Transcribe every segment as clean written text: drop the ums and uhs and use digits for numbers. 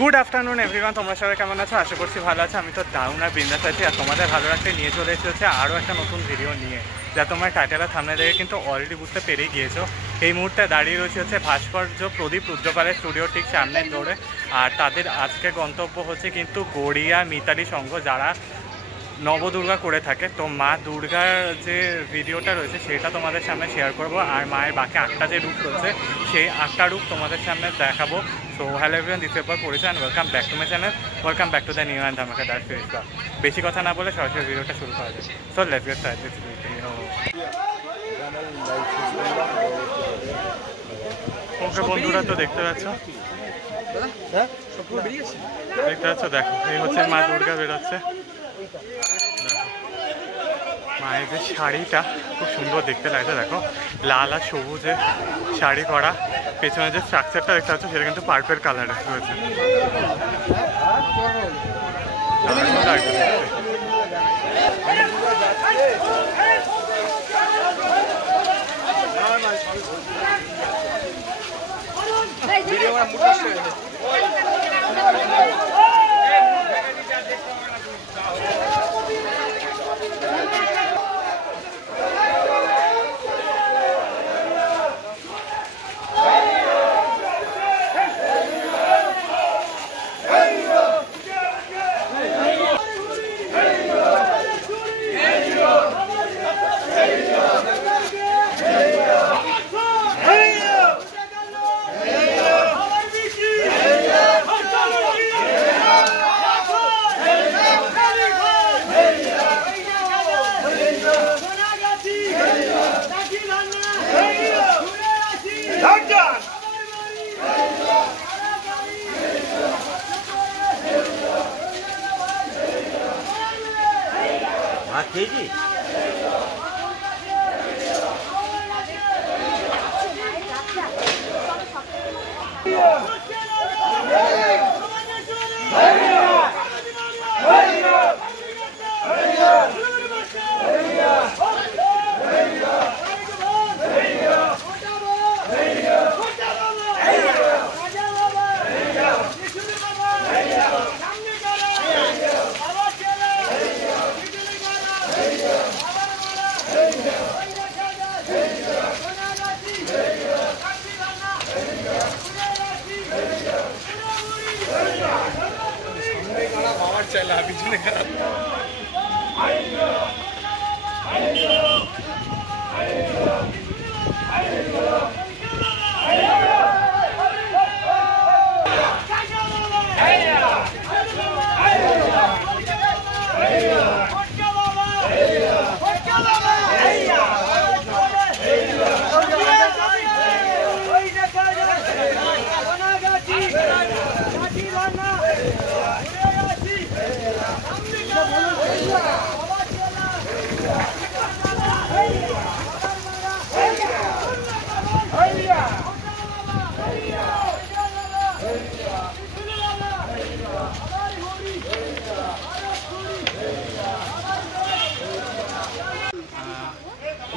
Good afternoon everyone, তোমরা সবাই কেমন আছো? আশা করছি ভালো আছো। আমি তো দারুণ আর বিন্দাস আছি, আর তোমাদের ভালো রাখতে নিয়ে চলে এসেছে আরও একটা নতুন ভিডিও নিয়ে, যা তোমরা টাইটেল আর থাম্বনেল দেখে কিন্তু অলরেডি বুঝতে পেরেই গিয়েছো। এই মুহূর্তে দাঁড়িয়ে রয়েছে হচ্ছে ভাস্কর্য প্রদীপ রুদ্রপালের স্টুডিও ঠিক সামনের দৌড়ে, আর তাদের আজকে গন্তব্য হচ্ছে কিন্তু গড়িয়া মিতালি সংঘ, যারা নবদুর্গা করে থাকে। তো মা দুর্গার যে ভিডিওটা রয়েছে সেটা তোমাদের সামনে শেয়ার করব, আর মায়ের বাকি 8টা যে রূপ রয়েছে সেই 8টা রূপ তোমাদের সামনে দেখাবো। So hello everyone, this paper পড়েছে and welcome back to my channel, welcome back to the new and ধামাকাদার ফেস ব্লগ। বেশি কথা না বলে সরাসরি ভিডিওটা শুরু করা যায়। So let's get started. Okay বন্ধুরা, তো দেখতে পাচ্ছ দেখো এই হচ্ছে মা দুর্গা বেরোচ্ছে। মায়ের যে শাড়িটা খুব সুন্দর দেখতে লাগছে, দেখো লাল আর সবুজের শাড়ি করা। পেছনে যে স্ট্রাকচারটা দেখতে পাচ্ছ সেটা কিন্তু পার্পেল কালারে রয়েছে।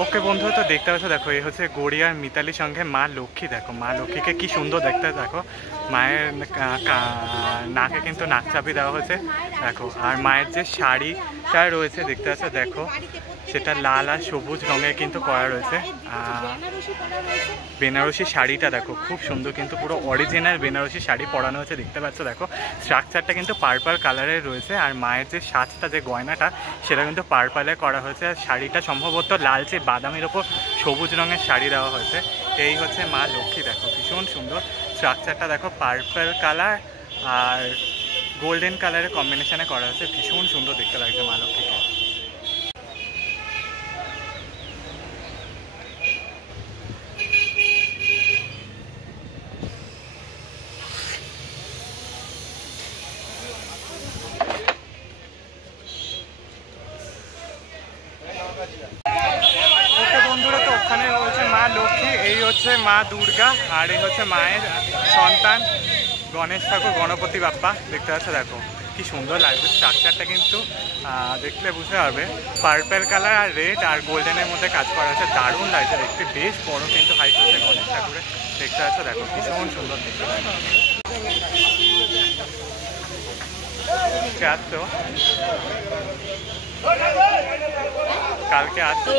ওকে বন্ধু, তো দেখতে পাচ্ছ দেখো এই হচ্ছে গড়িয়ার মিতালি সঙ্গে মা লক্ষ্মী। দেখো মা লক্ষ্মীকে কি সুন্দর দেখতে, দেখো মায়ের নাকে কিন্তু নাক চাপি দেওয়া হয়েছে দেখো। আর মায়ের যে শাড়িটা রয়েছে দেখতে পাচ্ছ দেখো, সেটা লাল আর সবুজ রঙের কিন্তু করা রয়েছে। বেনারসি শাড়িটা দেখো খুব সুন্দর, কিন্তু পুরো অরিজিনাল বেনারসি শাড়ি পরানো হয়েছে দেখতে পাচ্ছ। দেখো স্ট্রাকচারটা কিন্তু পার্পল কালারের রয়েছে, আর মায়ের যে সাজটা যে গয়নাটা সেটা কিন্তু পার্পলে করা হয়েছে। আর শাড়িটা সম্ভবত লালচে বাদামির ওপর সবুজ রঙের শাড়ি দেওয়া হয়েছে। এই হচ্ছে মা লক্ষ্মী, দেখো ভীষণ সুন্দর স্ট্রাকচারটা, দেখো পার্পল কালার আর গোল্ডেন কালারের কম্বিনেশনে করা হয়েছে। ভীষণ সুন্দর দেখতে লাগছে মা লক্ষ্মীকে। ওকে বন্ধুরা, তো ওখানে হচ্ছে মা লক্ষ্মী, এই হচ্ছে মা দুর্গা, আর এই হচ্ছে মায়ের সন্তান গণেশ ঠাকুর, গণপতি বাপ্পা। দেখতে পাচ্ছ, দেখো কি সুন্দর লাগছে। স্ট্রাকচারটা কিন্তু দেখলে বুঝতে পারবে, পার্পেল কালার আর রেড আর গোল্ডেনের মধ্যে কাজ করা হচ্ছে। দারুণ লাগছে দেখতে, বেশ বড় কিন্তু হাইট হচ্ছে গণেশ ঠাকুরের। দেখতে পাচ্ছ, দেখো ভীষণ সুন্দর দেখতে লাগে। আসতো কালকে আসতো।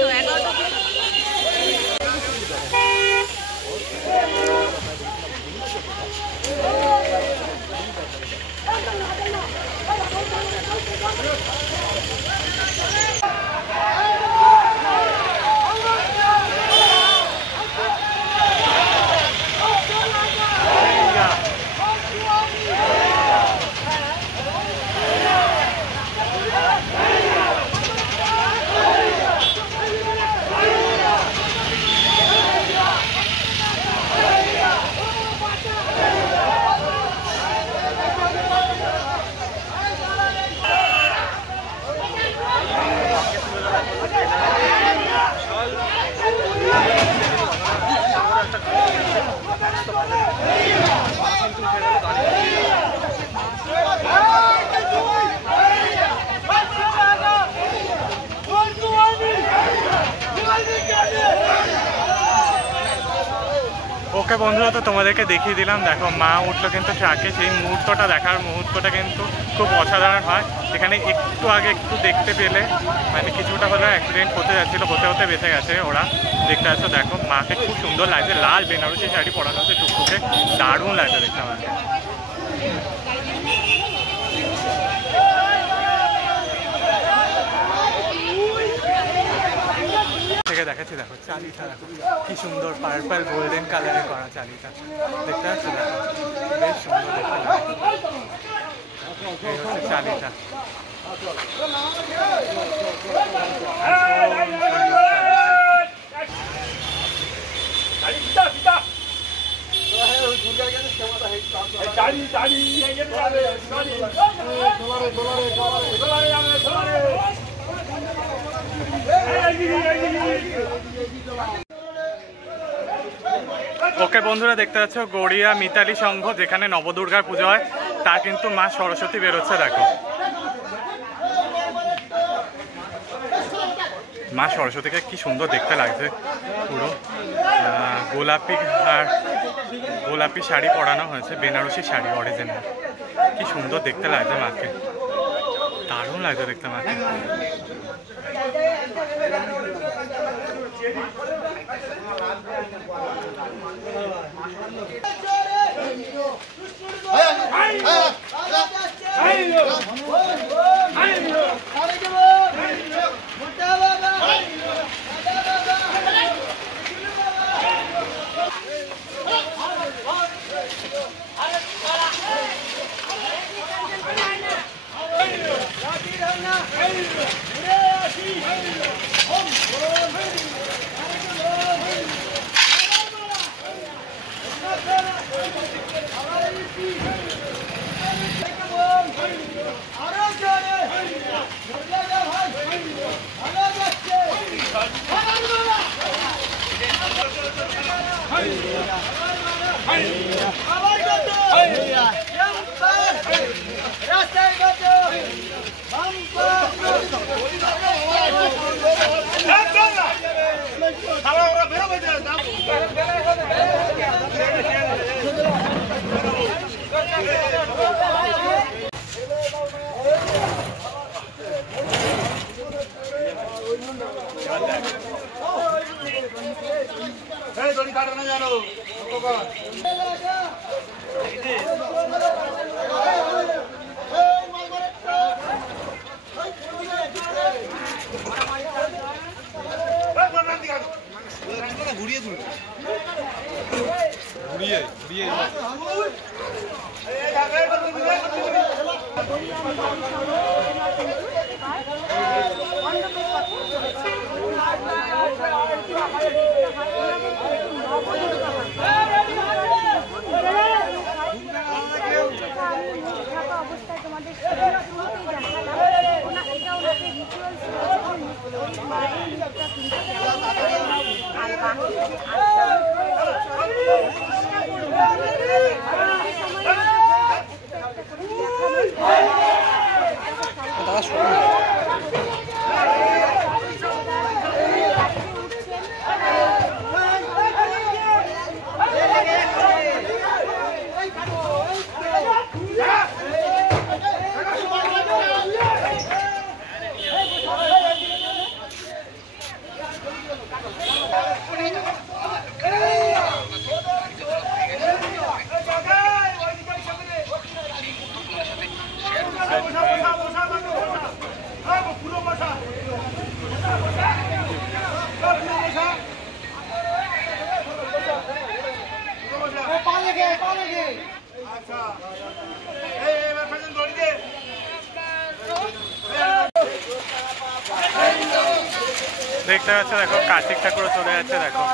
ওকে বন্ধুরা, তো তোমাদেরকে দেখিয়ে দিলাম। দেখো মা উঠলো কিন্তু ট্রাকে, সেই মুহূর্তটা দেখার মুহূর্তটা কিন্তু খুব অসাধারণ হয়। এখানে একটু আগে একটু দেখতে পেলে মানে কিছুটা হলেও অ্যাক্সিডেন্ট হতে যাচ্ছিলো, হতে হতে বেঁচে গেছে ওরা। দেখতে পাচ্ছ, দেখো মাকে খুব সুন্দর লাগছে, লাল বেনারসি শাড়ি পরানো হচ্ছে টুকটুকে, দারুণ লাগছে দেখতে আমাকে। দেখাচ্ছি, দেখো চালিটা, দেখো কি সুন্দর পার্পল গোল্ডেন কালারে করা চালিটা। দেখতে পাচ্ছ, দেখো বেশ সুন্দর দেখতে লাগে। এই হচ্ছে চালিটা, ওকে বন্ধুরা, দেখতে পাচ্ছ গড়িয়া মিতালি সংঘ, যেখানে নবদুর্গার পুজো হয়, তা কিন্তু মা সরস্বতী বেরোচ্ছে। দেখো মা সরস্বতীকে কি সুন্দর দেখতে লাগছে, পুরো গোলাপি আর গোলাপি শাড়ি পরানো হয়েছে, বেনারসি শাড়ি অরিজিনাল। কি সুন্দর দেখতে লাগছে মাকে, দারুণ লাগছে দেখতে মাকে। তোমাদের দেখতে পাচ্ছ, দেখো কার্তিক ঠাকুরও চলে যাচ্ছে। দেখো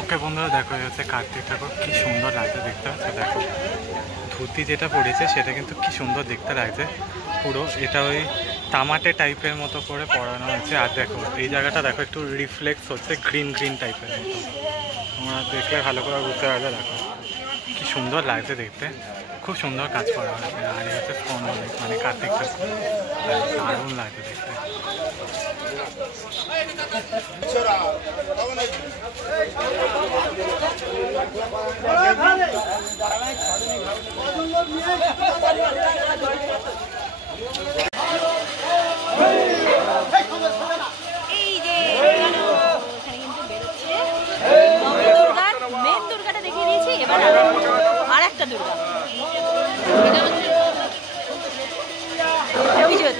ওকে বন্ধুরা, দেখো হচ্ছে কার্তিক ঠাকুর, কি সুন্দর লাগছে দেখতে পাচ্ছ। দেখো ধুতি যেটা পরেছে সেটা কিন্তু কি সুন্দর দেখতে লাগছে পুরো। এটা ওই তামাটে টাইপের মতো করে পরানো হয়েছে। আর দেখো এই জায়গাটা দেখো একটু রিফ্লেক্স হচ্ছে গ্রিন গ্রিন টাইপের মতো, তোমরা দেখলে ভালো করে বুঝতে পারবে। দেখো কি সুন্দর লাগছে দেখতে, খুব সুন্দর কাজ করা হয়েছে। আর হচ্ছে স্পন্দন মানে কার্তিক ঠাকুর, দারুণ লাগছে দেখতে।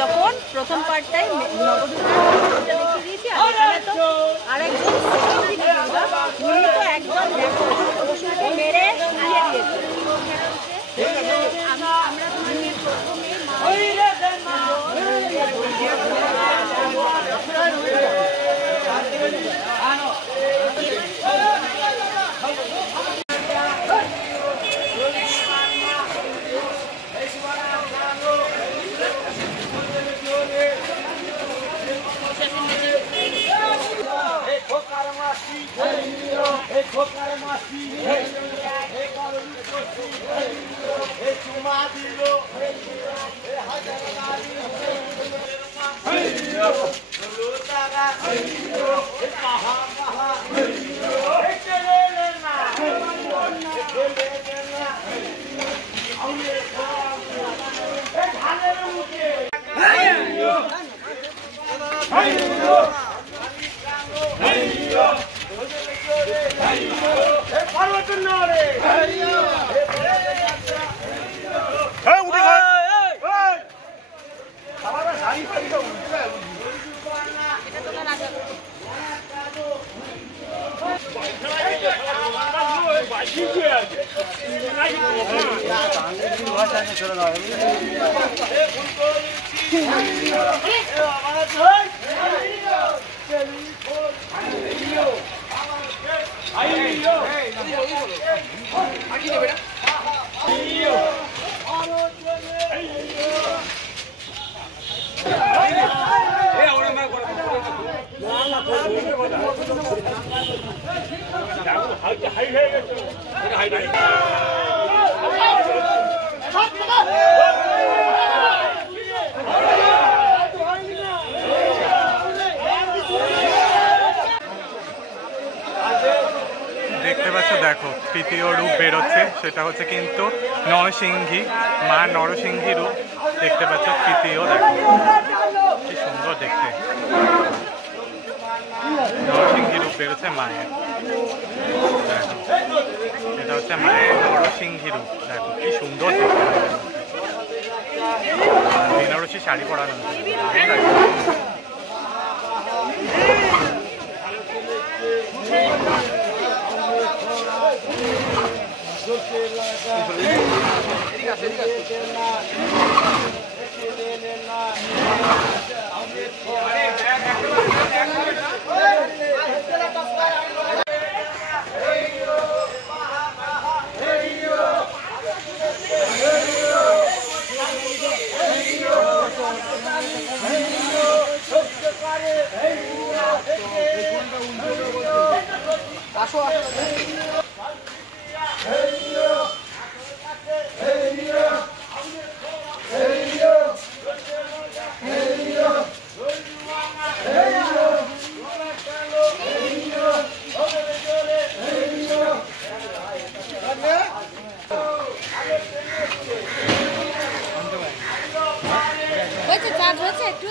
তখন প্রথম পার্টটাই নবদুর্গা দেখিয়ে দিয়েছি, আর এখানে তো আরেকজন উনি তো একদম পশুকে মেরে দিয়ে দিয়েছে। আমরা দেখতে পাচ্ছ, দেখো তৃতীয় রূপ বেরোচ্ছে, সেটা হচ্ছে কিন্তু নরসিংহী, মা নরসিংহী রূপ দেখতে পাচ্ছ তৃতীয়। দেখো কি সুন্দর দেখতে, নরসিংহী রূপ বেরোচ্ছে মায়ের। দেখো এটা হচ্ছে মায়ের নরসিংহী রূপ, দেখো কি সুন্দর দেখতে। বেনারসি শাড়ি পরানো হয়েছে চার্জ হয়েছে একটু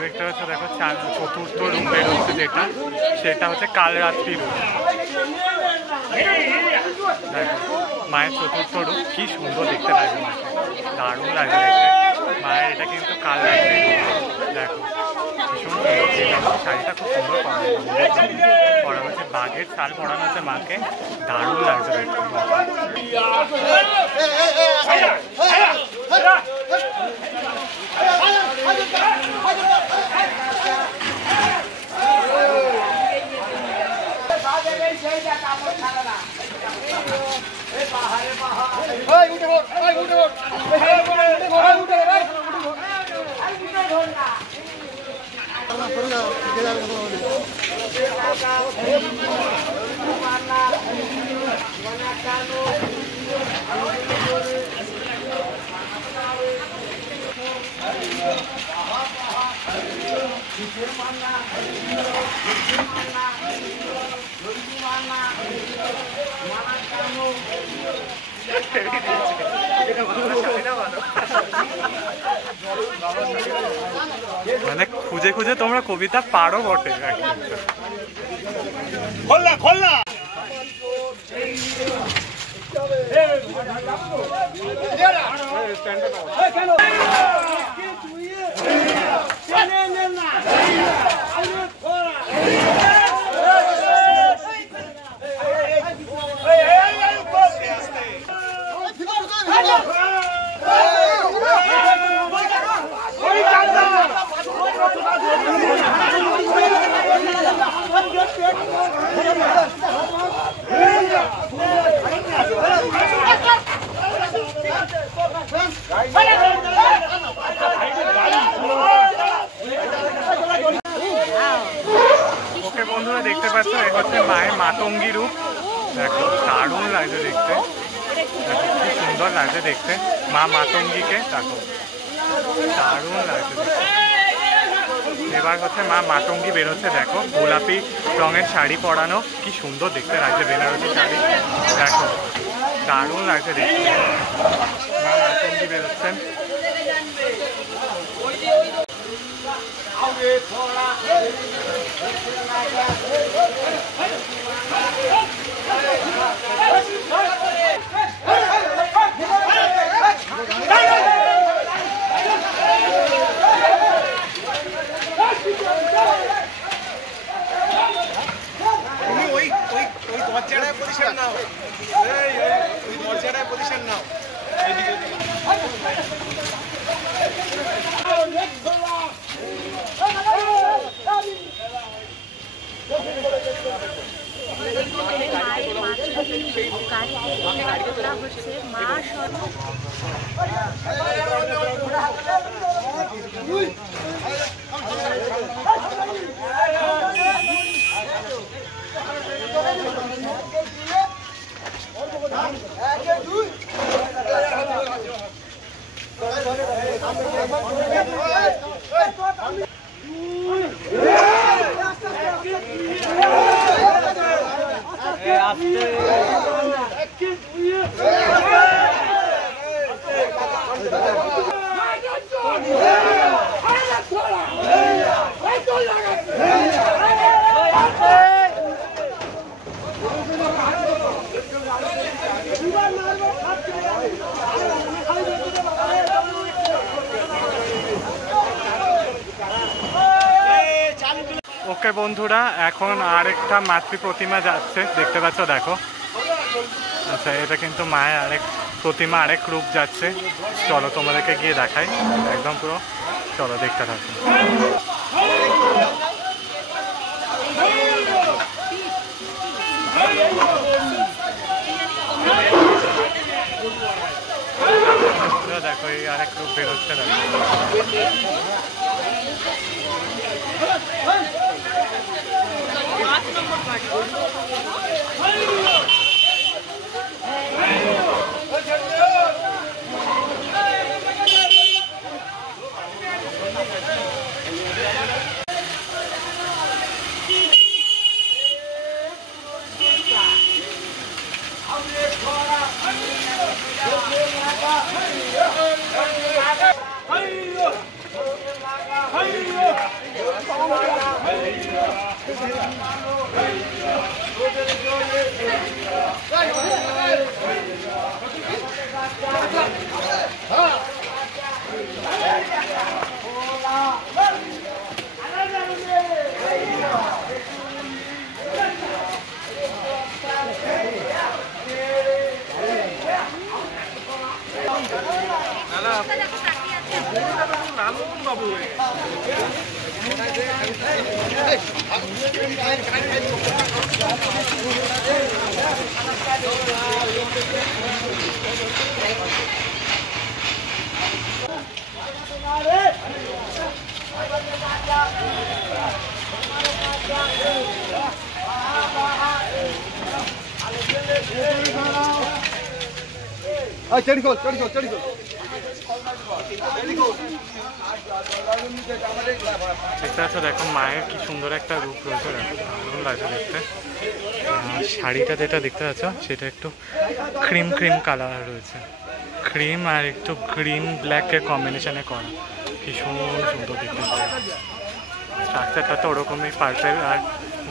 দেখতে পাচ্ছ, দেখো চতুর্থ রূপ বেরোচ্ছে যেটা, সেটা হচ্ছে কালরাত্রি রূপ। দেখো মায়ের চতুর্থ রূপ, কি সুন্দর দেখতে লাগে, মাকে দারুণ লাগে দেখতে। মায়ের এটা কিন্তু কালরাত্রি রূপ। দেখো ভীষণ সুন্দর, শাড়িটা খুব সুন্দর পরা হচ্ছে, বাঘের শাল পরানো হচ্ছে মাকে, দারুণ লাগছে দেখতে। মানে খুঁজে খুঁজে তোমরা কবিতা পারো বটে। খোলা খোলা ওকে বন্ধুরা দেখতে পাচ্ছ, এ হচ্ছে মায়ের মাতঙ্গী রূপ। দেখো দারুণ লাগছে দেখতে, কি সুন্দর লাগছে দেখতে মা মাতঙ্গীকে। দেখো দারুণ লাগছে দেখতে। এবার হচ্ছে মা মাতঙ্গী বেরোচ্ছে, দেখো গোলাপি রঙের শাড়ি পরানো, কি সুন্দর দেখতে লাগছে বেনারসি শাড়ি। দেখো দারুণ লাগছে দেখতে, মা মাতঙ্গী বেরোচ্ছেন। ওকে বন্ধুরা, এখন আরেকটা মাতৃ প্রতিমা যাচ্ছে, দেখতে পাচ্ছ দেখো। আচ্ছা, এটা কিন্তু মায়ের আরেক প্রতিমা, আরেক রূপ যাচ্ছে। চলো তোমাদেরকে গিয়ে দেখাই একদম পুরো, চলো দেখতে থাকো। দেখো এই আরেক রূপ বেরোচ্ছে দেখো। দেখতে পাচ্ছ দেখো মায়ের কি সুন্দর একটা রূপ রয়েছে, দারুণ লাগছে দেখতে। শাড়িটা যেটা দেখতে পাচ্ছ সেটা একটু ক্রিম ক্রিম কালার রয়েছে, ক্রিম আর একটু গ্রিন ব্ল্যাকের কম্বিনেশনে করা, ভীষণ সুন্দর দেখতে। স্ট্রাকচারটা তো ওরকমই পার্পেল আর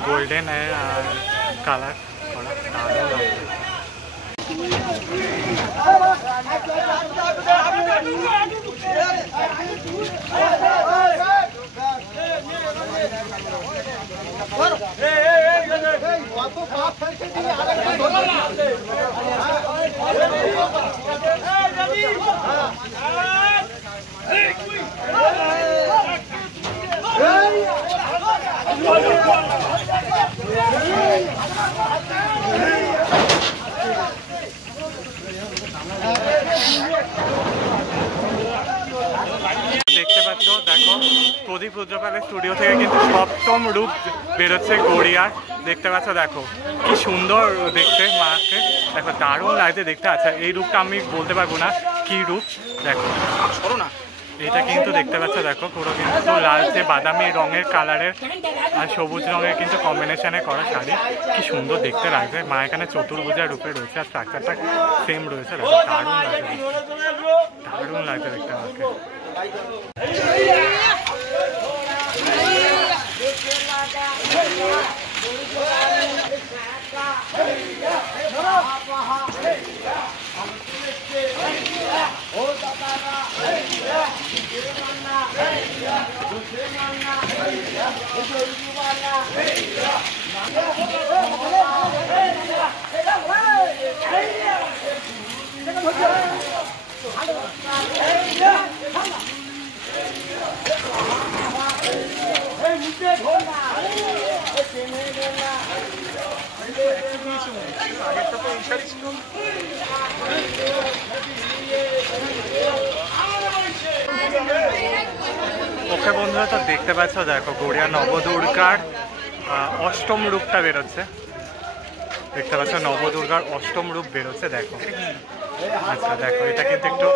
গোল্ডেন আর কালার করা, দারুণ লাগছে। দেখতে পাচ্ছ দেখো প্রদীপ রুদ্রপালের স্টুডিও থেকে কিন্তু সপ্তম রূপ বেরোচ্ছে গড়িয়ার, দেখতে পাচ্ছ দেখো কি সুন্দর দেখতে মাকে, দেখো দারুণ লাগছে দেখতে। আচ্ছা, এই রূপটা আমি বলতে পারবো না কি রূপ, দেখো না এটা কিন্তু দেখতে পাচ্ছ দেখো পুরো কিন্তু লালচে বাদামি রঙের কালারের আর সবুজ রঙের কিন্তু কম্বিনেশনে করা শাড়ি, কি সুন্দর দেখতে লাগছে। মা এখানে চতুর্ভুজার রূপে রয়েছে আর স্ট্রাকচারটা সেম রয়েছে, দেখো দারুণ লাগছে, দারুণ লাগছে দেখতে আমাকে। ওকে বন্ধুরা, তো দেখতে পাচ্ছ দেখো গড়িয়া নবদুর্গার অষ্টম রূপটা বেরোচ্ছে, দেখতে পাচ্ছ নবদুর্গার অষ্টম রূপ বেরোচ্ছে দেখো। আচ্ছা দেখো এটা কিন্তু একটু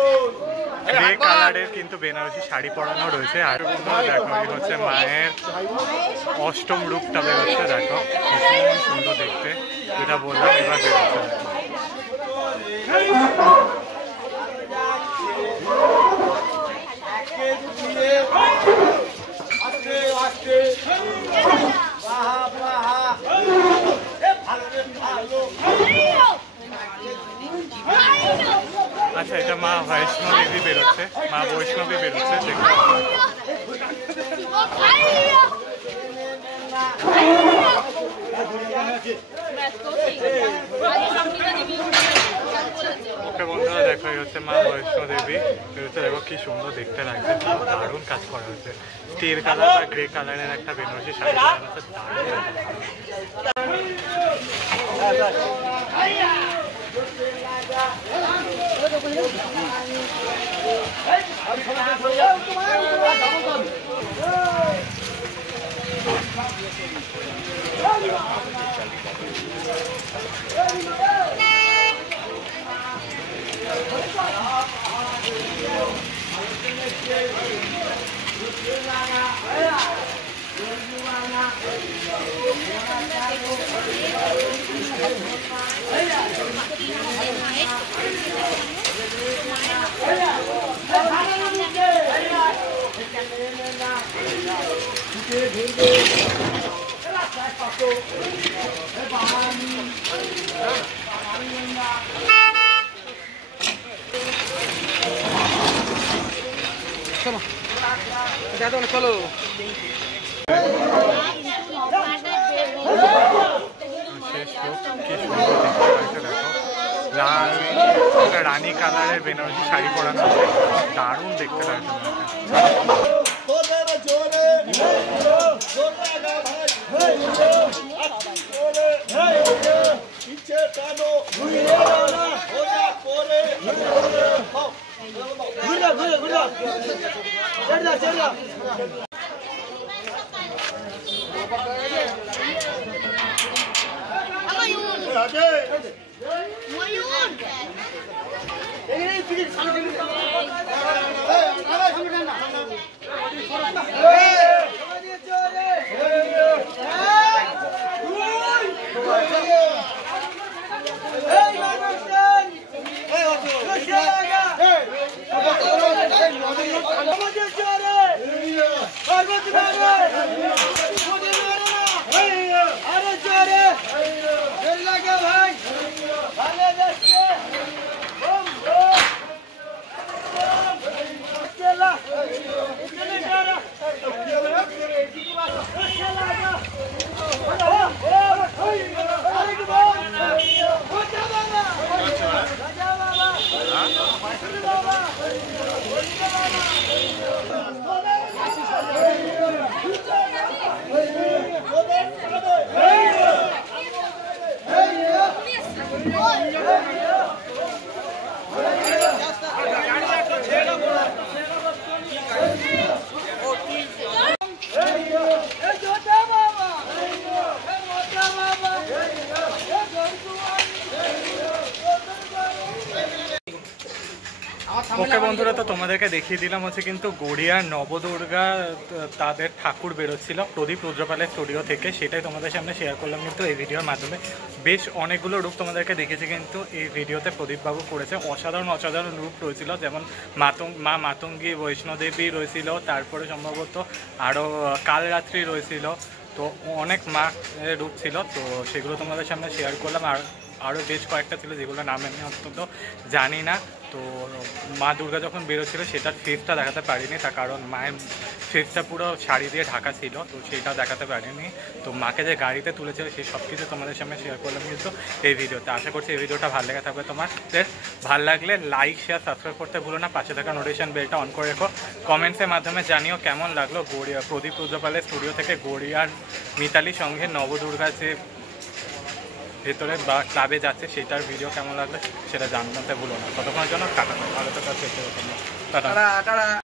গ্রে কালারের কিন্তু বেনারসি শাড়ি পরানো রয়েছে। আর দেখো এই হচ্ছে মায়ের অষ্টম রূপটা বেরোচ্ছে দেখো, ভীষণ সুন্দর দেখতে, যেটা বললাম এবার বেরোচ্ছে দেখো। আচ্ছা, এটা মা বৈষ্ণবী বেরোচ্ছে, মা বৈষ্ণবী বেরোচ্ছে দেখতে। ওকে বন্ধুরা দেখো, এই হচ্ছে মা বৈষ্ণবদেবী বেরোচ্ছে। দেখো কি সুন্দর দেখতে লাগছে, দারুণ কাজ করা হয়েছে। স্টিল কালার বা গ্রে কালারের একটা বেনারসি শাড়ি পরানো হচ্ছে, চলো রানী কালারের বেনারসি শাড়ি পরানো আছে, দারুণ দেখতে লাগছে। ওকে বন্ধুরা, তো তোমাদেরকে দেখিয়ে দিলাম হচ্ছে কিন্তু গড়িয়ার নবদুর্গা তাদের ঠাকুর বেরোচ্ছিল প্রদীপ রুদ্রপালের স্টুডিও থেকে, সেটাই তোমাদের সামনে শেয়ার করলাম কিন্তু এই ভিডিওর মাধ্যমে। বেশ অনেকগুলো রূপ তোমাদেরকে দেখেছি কিন্তু এই ভিডিওতে প্রদীপবাবু করেছে, অসাধারণ রূপ রয়েছিল, যেমন মা মাতঙ্গী বৈষ্ণোদেবী রয়েছিল, তারপরে সম্ভবত আরও কালরাত্রি রয়েছিল, তো অনেক মা রূপ ছিল, তো সেগুলো তোমাদের সামনে শেয়ার করলাম। আরও বেশ কয়েকটা ছিল যেগুলো নাম আমি অন্তত জানি না। তো মা দুর্গা যখন বেরোচ্ছিল সেটার ফেসটা দেখাতে পারিনি, তার কারণ মায়ের ফেসটা পুরো শাড়ি দিয়ে ঢাকা ছিল, তো সেটা দেখাতে পারিনি। তো মাকে যে গাড়িতে তুলেছিল সেই সব কিছু তোমাদের সামনে শেয়ার করলাম কিন্তু এই ভিডিওতে। আশা করছি এই ভিডিওটা ভালো লেগে থাকবে তোমাদের। ভালো লাগলে লাইক শেয়ার সাবস্ক্রাইব করতে ভুলো না, পাশে থাকা নোটিফিকেশন বেলটা অন করে রেখো। কমেন্টসের মাধ্যমে জানিও কেমন লাগলো প্রদীপ রুদ্রপালের স্টুডিও থেকে গড়িয়ার মিতালি সঙ্গে নবদুর্গা যে ভেতরে বা ক্লাবে যাচ্ছে সেটার ভিডিও কেমন লাগলো সেটা জানাতে ভুলো না। ততক্ষণের জন্য টাটা, ভালো থাকার চেষ্টা করতে। টাটা।